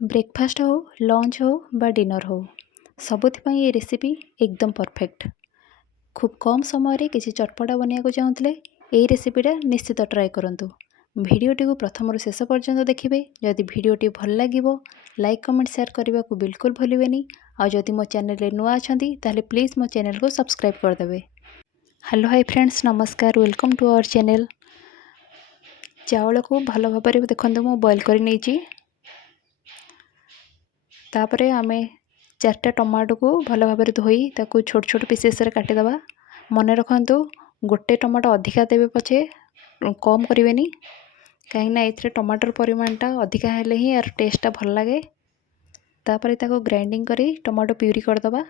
Breakfast हो lunch हो बा डिनर हो सबुथिपाई ये रेसिपी एकदम परफेक्ट। खूब कम समय किसी चटपटा बनाया चाहूँते यही रेसिपीटा निश्चित ट्राए करूँ। भिडटी को प्रथम शेष पर्यंत देखिए। जदि भिडटी भल लगे लाइक कमेंट शेयर करने को बिल्कुल भूलें। आदि मो चैनल नुआ अच्छा ताहले प्लीज़ मो चैनल को सब्सक्राइब करदे। हेलो हाय फ्रेंड्स, नमस्कार, वेलकम टू आवर चैनल। चावल को भल भाव देखो मु बॉइल कर नहीं। तापरे आमे 4टा टमाटो को भल भाव धोई ताकू छोट छोट पीसेस रे काटिदेवा। मन रखु गोटे टमाटो अधिका देवे पछे कम करें कहीं टमाटर परिमाणटा अधिका हेले ही यार टेस्टा भल लगे। तापरे ताको ग्राइंडिंग करी टमाटो प्यूरी करदबा।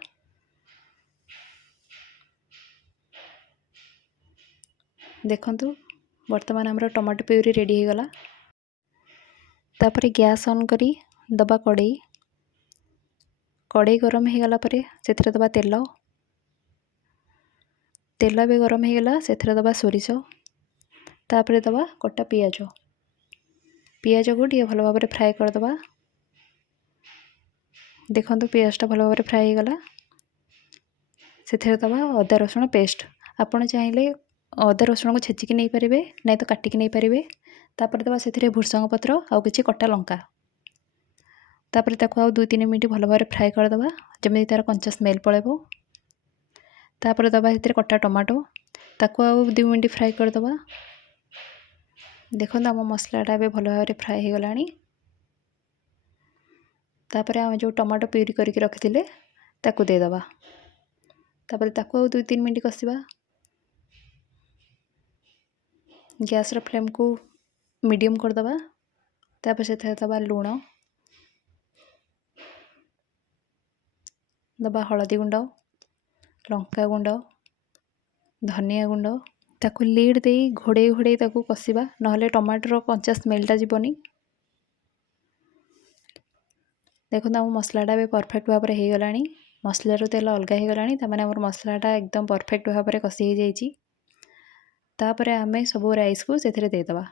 देखंतु वर्तमान हमरो टमाटो प्यूरी रेडी हो गला। तापरे गैस ऑन करी दबा कड़ाई गरम हो गला परे सेथिरे दबा तेल भी गरम हो गला सेथिरे दबा सोरिष। तापरे दबा कटा पियाज को टे भल भाव फ्राए करदबा। देखंतु पियाजटा भल भाव फ्राए हो गला। सेथिरे दबा अदा रसुण पेस्ट। आपण चाहिए अदा रसुण को छेचिकी नहीं पारे नहीं तो काटिकी नहीं पारे। तापर दबा सेथिरे भुर्संग पत्र आउ किछि कटा लंका। तापर ताको आउ 2-3 मिनिट भल भाव फ्राए करदबा जमी तार कंचा स्मेल पळेबो। तापर दबा सेथिरे कटा टमाटो ताको आउ 2 मिनिट फ्राए करदबा। देखो आम मसलाटा भी भल भाव फ्राए हो गलानी। तापर आम जो टमाटो प्यूरी करके रखिथिले ताको देदबा। तापर ताको आउ 2-3 मिनिट कसिबा। गैस रो फ्लेम को मीडियम करदबा। तापर सेथिरे दबा लूण, दबा हलदी गुंड, लंका गुंड, धनिया गुंड। ताको लीड दे घोड़े घोड़े ताको कसिबा नहले टमाटर कंचा स्मेलटा जीवनी। देखो आम मसलाटा भी परफेक्ट भाव हो गलानी। मसलार तेल अलग हो गलानी तामाने हमर मसलाटा एकदम परफेक्ट भाव में कषि हो जाइए। तापर आमे सब राइस को सेथिरे देदबा।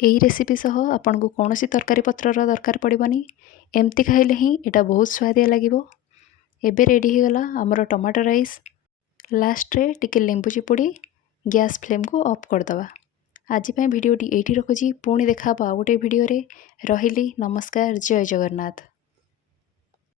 यही रेसिपी सह आपन को कौन सी तरकारी पत्रर दरकार पड़ोनी। एमती खाइले ही एटा बहुत स्वादिया लगिवो। एबे रेडी हो गला हमर टमाटो राइस। लास्ट रे टिके लेंबू चिपुड़ी गैस फ्लेम को ऑफ करदबा। आज भिडियोटी एठी रखुची। पुणी देखा आउ गोटे भिडियो रे। रहिली, नमस्कार, जय जगन्नाथ।